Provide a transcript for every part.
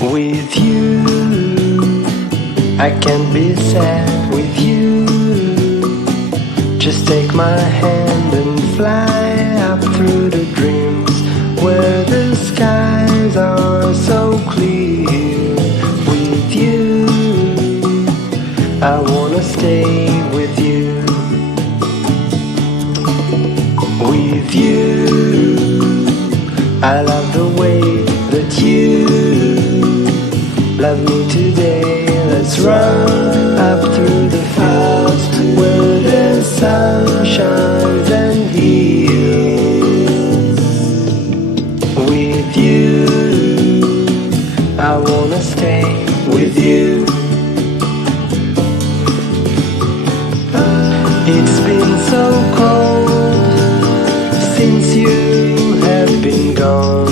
With you, I can't be sad with you. Just take my hand and fly up through the dreams where the skies are so clear. With you, I wanna stay with you. With you, I love the way that you love me today. Let's run up through the fields where the sun shines and heals. With you, I wanna stay with you. It's been so cold since you have been gone.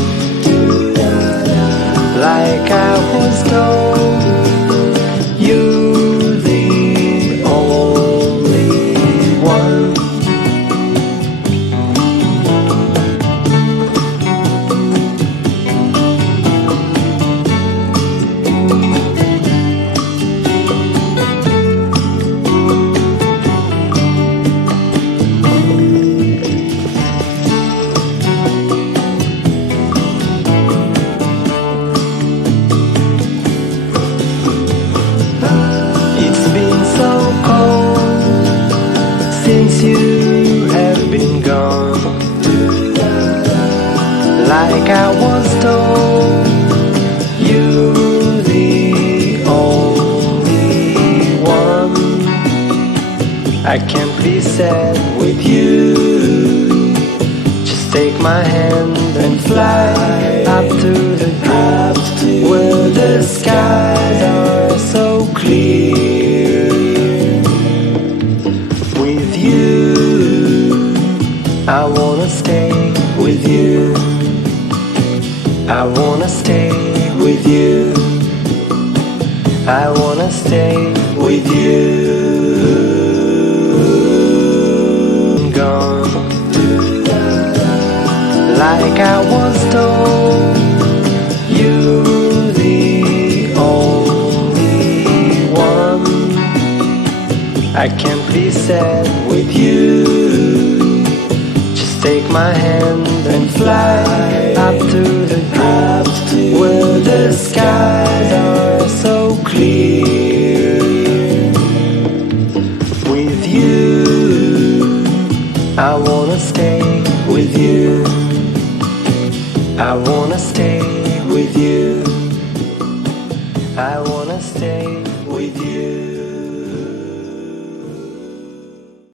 Like I was told, you're the only one. Since you have been gone, like I was told, you're the only one. I can't be sad with you. Just take my hand and fly up to the dreams where the skies are so clear. With you, I wanna stay with you. I wanna stay with you. I wanna stay with you. Gone, like I was told, you're the only one. I can't be sad with you. Just take my hand and fly up to the dreams where the skies are so clear. With you, I wanna stay with you. I wanna stay with you. I wanna stay with you.